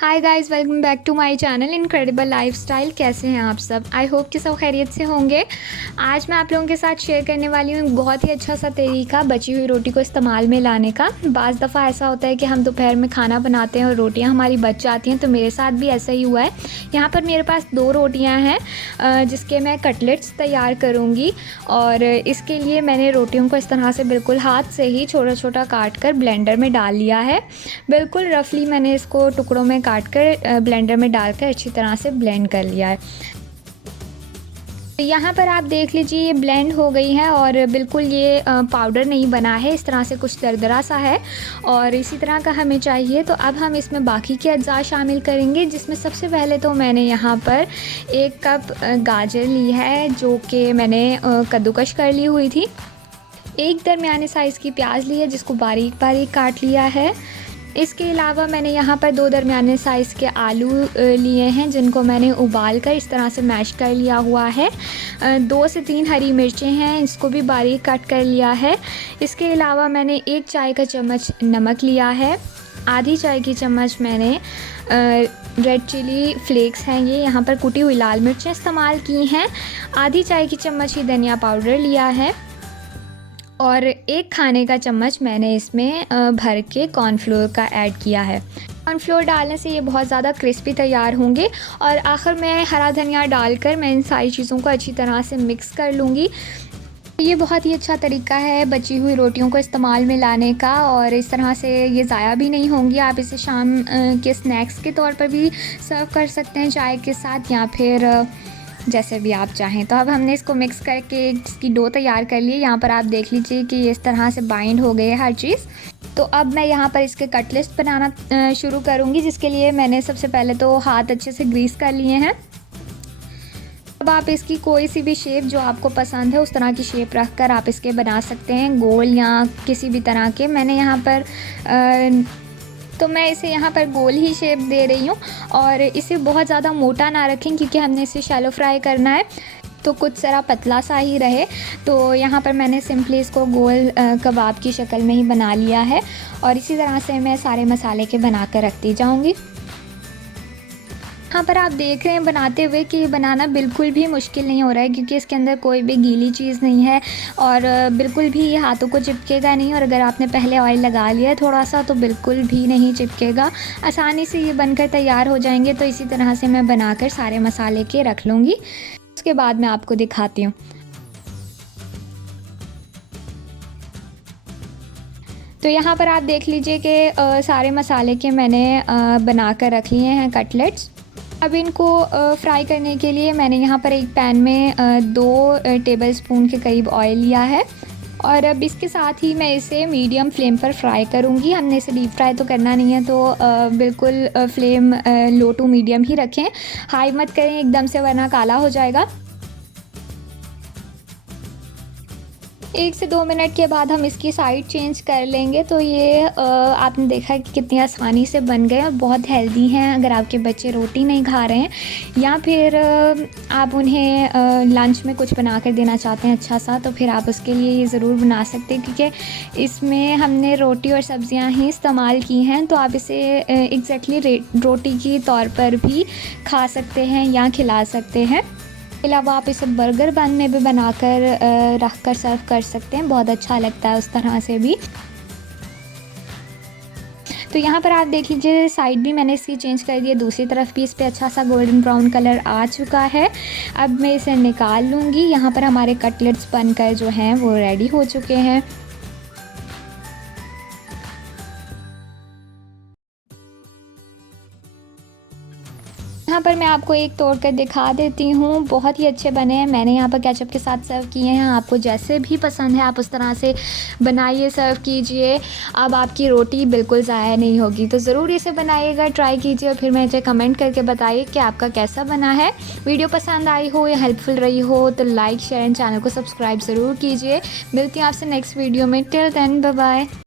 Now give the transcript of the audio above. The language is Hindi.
Hi guys, welcome back to my channel incredible lifestyle. कैसे हैं आप सब? आई होप कि सब खैरियत से होंगे। आज मैं आप लोगों के साथ शेयर करने वाली हूँ एक बहुत ही अच्छा सा तरीका बची हुई रोटी को इस्तेमाल में लाने का। बाज़ दफ़ा ऐसा होता है कि हम दोपहर में खाना बनाते हैं और रोटियाँ हमारी बच जाती हैं, तो मेरे साथ भी ऐसा ही हुआ है। यहाँ पर मेरे पास 2 रोटियाँ हैं जिसके मैं कटलेट्स तैयार करूँगी। और इसके लिए मैंने रोटियों को इस तरह से बिल्कुल हाथ से ही छोटा छोटा काट कर ब्लेंडर में डाल लिया है। बिल्कुल रफली मैंने इसको टुकड़ों में काट कर ब्लेंडर में डालकर अच्छी तरह से ब्लेंड कर लिया है। यहाँ पर आप देख लीजिए ये ब्लेंड हो गई है और बिल्कुल ये पाउडर नहीं बना है, इस तरह से कुछ दरदरा सा है और इसी तरह का हमें चाहिए। तो अब हम इसमें बाकी के अज्जा शामिल करेंगे, जिसमें सबसे पहले तो मैंने यहाँ पर 1 कप गाजर ली है जो कि मैंने कद्दूकश कर ली हुई थी। 1 दरमियाने साइज़ की प्याज ली है जिसको बारीक बारीक काट लिया है। इसके अलावा मैंने यहाँ पर 2 दरमियाने साइज़ के आलू लिए हैं जिनको मैंने उबाल कर इस तरह से मैश कर लिया हुआ है। 2 से 3 हरी मिर्चें हैं, इसको भी बारीक कट कर लिया है। इसके अलावा मैंने 1 चाय का चम्मच नमक लिया है। आधी चाय की चम्मच मैंने रेड चिली फ्लेक्स हैं, ये यहाँ पर कुटी हुई लाल मिर्चें इस्तेमाल की हैं। आधी चाय की चम्मच ही धनिया पाउडर लिया है और 1 खाने का चम्मच मैंने इसमें भर के कॉर्नफ्लोर का ऐड किया है। कॉर्नफ्लोर डालने से ये बहुत ज़्यादा क्रिस्पी तैयार होंगे। और आखिर में हरा धनिया डालकर मैं इन सारी चीज़ों को अच्छी तरह से मिक्स कर लूँगी। ये बहुत ही अच्छा तरीका है बची हुई रोटियों को इस्तेमाल में लाने का और इस तरह से ये ज़ाया भी नहीं होंगी। आप इसे शाम के स्नैक्स के तौर पर भी सर्व कर सकते हैं चाय के साथ, या फिर जैसे भी आप चाहें। तो अब हमने इसको मिक्स करके इसकी डो तैयार कर ली है। यहाँ पर आप देख लीजिए कि इस तरह से बाइंड हो गई है हर चीज़। तो अब मैं यहाँ पर इसके कटलेट्स बनाना शुरू करूँगी, जिसके लिए मैंने सबसे पहले तो हाथ अच्छे से ग्रीस कर लिए हैं। अब आप इसकी कोई सी भी शेप जो आपको पसंद है उस तरह की शेप रख कर आप इसके बना सकते हैं, गोल या किसी भी तरह के। मैंने यहाँ पर तो मैं इसे यहाँ पर गोल ही शेप दे रही हूँ और इसे बहुत ज़्यादा मोटा ना रखें क्योंकि हमने इसे शैलो फ्राई करना है, तो कुछ ज़रा पतला सा ही रहे। तो यहाँ पर मैंने सिंपली इसको गोल कबाब की शक्ल में ही बना लिया है और इसी तरह से मैं सारे मसाले के बना कर रखती जाऊँगी। यहाँ पर आप देख रहे हैं बनाते हुए कि ये बनाना बिल्कुल भी मुश्किल नहीं हो रहा है क्योंकि इसके अंदर कोई भी गीली चीज़ नहीं है और बिल्कुल भी ये हाथों को चिपकेगा नहीं। और अगर आपने पहले ऑयल लगा लिया है थोड़ा सा तो बिल्कुल भी नहीं चिपकेगा, आसानी से ये बनकर तैयार हो जाएंगे। तो इसी तरह से मैं बनाकर सारे मसाले के रख लूँगी, उसके बाद मैं आपको दिखाती हूँ। तो यहाँ पर आप देख लीजिए कि सारे मसाले के मैंने बना कर रख लिए हैं कटलेट्स। अब इनको फ्राई करने के लिए मैंने यहाँ पर एक पैन में 2 टेबलस्पून के करीब ऑयल लिया है और अब इसके साथ ही मैं इसे मीडियम फ्लेम पर फ्राई करूँगी। हमने इसे डीप फ्राई तो करना नहीं है, तो बिल्कुल फ्लेम लो टू मीडियम ही रखें, हाई मत करें एकदम से वरना काला हो जाएगा। 1 से 2 मिनट के बाद हम इसकी साइड चेंज कर लेंगे। तो ये आपने देखा कि कितनी आसानी से बन गए और बहुत हेल्दी हैं। अगर आपके बच्चे रोटी नहीं खा रहे हैं या फिर आप उन्हें लंच में कुछ बना कर देना चाहते हैं अच्छा सा, तो फिर आप उसके लिए ये ज़रूर बना सकते हैं क्योंकि इसमें हमने रोटी और सब्ज़ियां ही इस्तेमाल की हैं। तो आप इसे एग्जैक्टली रोटी की तौर पर भी खा सकते हैं या खिला सकते हैं। इसके अलावा आप इसे बर्गर बन में भी बनाकर रख कर सर्व कर सकते हैं, बहुत अच्छा लगता है उस तरह से भी। तो यहाँ पर आप देख लीजिए साइड भी मैंने इसकी चेंज कर दी है, दूसरी तरफ भी इस पर अच्छा सा गोल्डन ब्राउन कलर आ चुका है। अब मैं इसे निकाल लूँगी। यहाँ पर हमारे कटलेट्स बनकर जो हैं वो रेडी हो चुके हैं। यहाँ पर मैं आपको एक तोड़ कर दिखा देती हूँ, बहुत ही अच्छे बने हैं। मैंने यहाँ पर केचप के साथ सर्व किए हैं, आपको जैसे भी पसंद है आप उस तरह से बनाइए, सर्व कीजिए। अब आपकी रोटी बिल्कुल ज़ाया नहीं होगी। तो ज़रूर इसे बनाइएगा, ट्राई कीजिए और फिर मुझे कमेंट करके बताइए कि आपका कैसा बना है। वीडियो पसंद आई हो या हेल्पफुल रही हो तो लाइक शेयर एंड चैनल को सब्सक्राइब ज़रूर कीजिए। मिलती हूँ आपसे नेक्स्ट वीडियो में। Till then bye bye.